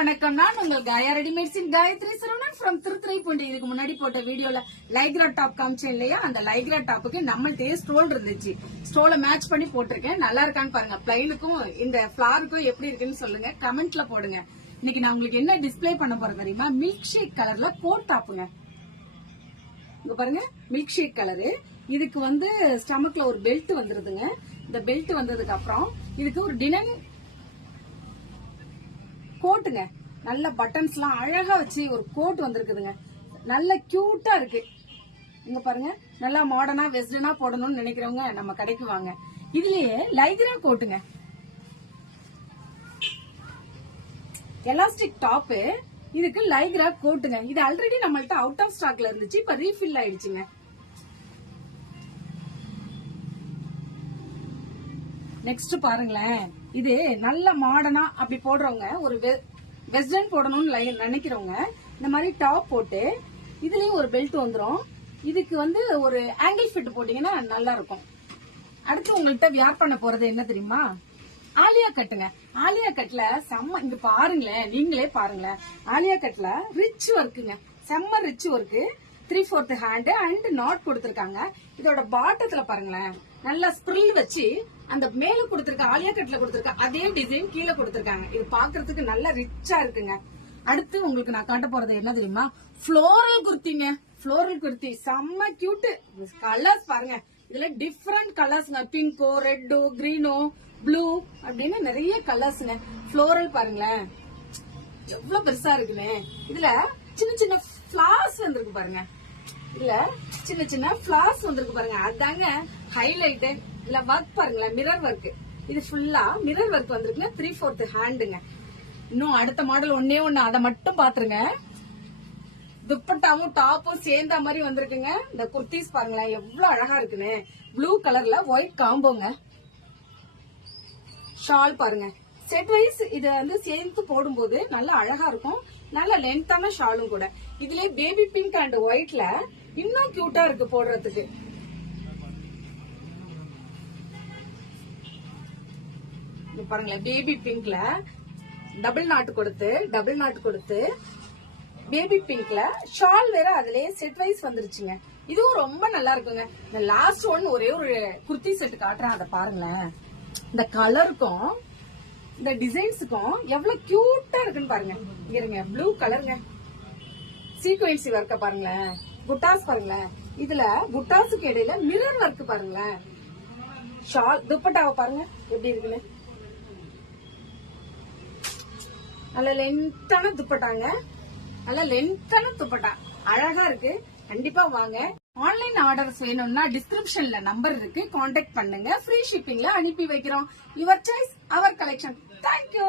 வணக்கம். நான் உங்கள் காயா ரெடிமேட்ஸின் காயத்ரி சரவணன் ஃப்ரம் திருத்துறைப்பூண்டி. இதுக்கு முன்னாடி போட்ட வீடியோல லைக்ரா டாப் காமிச்சேன் இல்லையா, அந்த லைக்ரா டாப்புக்கு நம்மள்டே ஸ்டோல் இருந்துச்சு. ஸ்டோலை மேட்ச் பண்ணி போட்டிருக்கேன். நல்லா இருக்கான்னு பாருங்க. பிளைனுக்கும் இந்த ஃபிளாருக்கும் எப்படி இருக்குன்னு சொல்லுங்க, கமெண்ட்ல போடுங்க. இன்னைக்கு நான் உங்களுக்கு என்ன டிஸ்பிளே பண்ண போறேன் தெரியுமா? மில்க் ஷேக் கலர்ல கோட் டாப்புங்க. இங்க பாருங்க, மில்க் ஷேக் கலரு. இதுக்கு ஸ்டமக்ல ஒரு பெல்ட் வந்துருதுங்க. இந்த பெல்ட் வந்ததுக்கு அப்புறம் இதுக்கு ஒரு டினன் கோட்டுங்க. நல்ல பட்டன்ஸ் எல்லாம் அழகா வச்சு ஒரு கோட் வந்திருக்குதுங்க. நல்ல கியூட்டா இருக்கு. இங்க பாருங்க, நல்லா மாடர்னா வெஸ்டர்னா போடணும்னு நினைக்கிறவங்க நம்ம கடைக்கு வாங்க. இதுலயே லைக்ரா கோட்டுங்க, எலாஸ்டிக் டாப். இதுக்கு லைக்ரா கோட்டுங்க. இது ஆல்ரெடி நம்மள்ட்ட அவுட் ஆஃப் ஸ்டாக்ல இருந்துச்சு, இப்ப ரீஃபில் ஆயிடுச்சுங்க. நெக்ஸ்ட் பாருங்களேன், இது நல்ல மாடர்னா அப்படி போடுறவங்க, ஒரு வெஸ்டர்ன் போடணும்னு நினைக்கிறவங்க இந்த மாதிரி டாப் போட்டு இதுலயும் ஒரு பெல்ட் வந்துரும். இதுக்கு ஒரு ஆங்கிள் ஃபிட் போட்டீங்கன்னா நல்லா இருக்கும். அடுத்து உங்கள்கிட்ட வியர் பண்ண போறது என்ன தெரியுமா? ஆலியா கட்டுங்க. ஆலியா கட்ல செம்ம, இங்க பாருங்களேன், நீங்களே பாருங்களேன். ஆலியா கட்ல ரிச் ஒர்க்குங்க, செம்ம rich work. 3/4 hand and not கொடுத்திருக்காங்க. இதோட பாட்டத்துல பாருங்களேன், நல்லா ஸ்பிரில் வச்சு அந்த மேல கொடுத்திருக்க ஆலியா கட்ல கொடுத்திருக்க அதே டிசைன் கீழே கொடுத்திருக்காங்க. இது பாக்குறதுக்கு நல்லா ரிச்சா இருக்குங்க. அடுத்து உங்களுக்கு நான் காட்ட போறது என்ன தெரியுமா? ஃப்ளோரல் குர்த்திங்க. ஃப்ளோரல் குர்த்தி செம்ம கியூட். கலர்ஸ் பாருங்க, இதுல டிஃபரெண்ட் கலர்ஸ்ங்க. பிங்கோ, ரெட்டோ, கிரீனோ, ப்ளூ அப்படின்னு நிறைய கலர்ஸ்ங்க. ஃப்ளோரல் பாருங்களேன், எவ்வளவு பெருசா இருக்குன்னு. இதுல சின்ன சின்ன ஃபிளார்ஸ் வந்திருக்கு பாருங்க. இதுல சின்ன சின்ன ஃபிளார்ஸ் வந்திருக்கு பாருங்க, அதாங்க ஹைலைட். இல்ல ஒர்க் பாருங்களேன், மிரர் ஒர்க். இது ஃபுல்லா மிரர் ஒர்க் வந்திருக்குங்க. 3/4 ஹேண்டுங்க. இன்னும் அடுத்த மாடல் ஒன்னே ஒண்ணு, அதை மட்டும் பாத்துருங்க. துப்பட்டாவும் டாப்பும் சேர்ந்த மாதிரி வந்திருக்குங்க. இந்த குர்த்திஸ் பாருங்களேன், எவ்வளவு அழகா இருக்குன்னு. ப்ளூ கலர்ல ஒயிட் காம்போங்க. ஷால் பாருங்க, செட் வைஸ் இத சேர்த்து போடும்போது நல்லா அழகா இருக்கும். நல்ல லென்த்தான ஷாலும் கூட. இதுலயே பேபி பிங்க் அண்ட் ஒயிட்ல இன்னும் கியூட்டா இருக்கு போடுறதுக்கு. பாருங்களேன், பேபி பிங்க்ல டபுள் நாட் கொடுத்து பேபி பிங்க்ல ஷால் வேற அதுலயே செட் வைஸ் வந்துருச்சுங்க. இதுவும் ரொம்ப நல்லா இருக்குங்க. இந்த லாஸ்ட் ஒன் ஒரே ஒரு குர்த்தி செட் காட்டுறேன், அதை பாருங்களேன். இந்த கலருக்கும் இந்த டிசைன்ஸுக்கும் எவ்வளவு கியூட்டா இருக்குன்னு பாருங்க. இருங்க, ப்ளூ கலருங்க. சீக்வென்சி ஒர்க்க பாருங்களேன், புட்டாஸ் பாருங்களேன். இதுல புட்டாஸுக்கு இடையில மிரர் ஒர்க் பாருங்களேன். ஷால் துப்பட்டாவை பாருங்க எப்படி இருக்குன்னு. நல்ல லென்த்தான துப்பட்டாங்க, நல்ல லென்த்தான துப்பட்டா, அழகா இருக்கு. கண்டிப்பா வாங்க. ஆன்லைன் ஆர்டர்ஸ் வேணும்னா டிஸ்கிரிப்ஷன்ல நம்பர் இருக்கு, கான்டாக்ட் பண்ணுங்க. ஃப்ரீ ஷிப்பிங்ல அனுப்பி வைக்கிறோம். Your choice our collection. Thank you.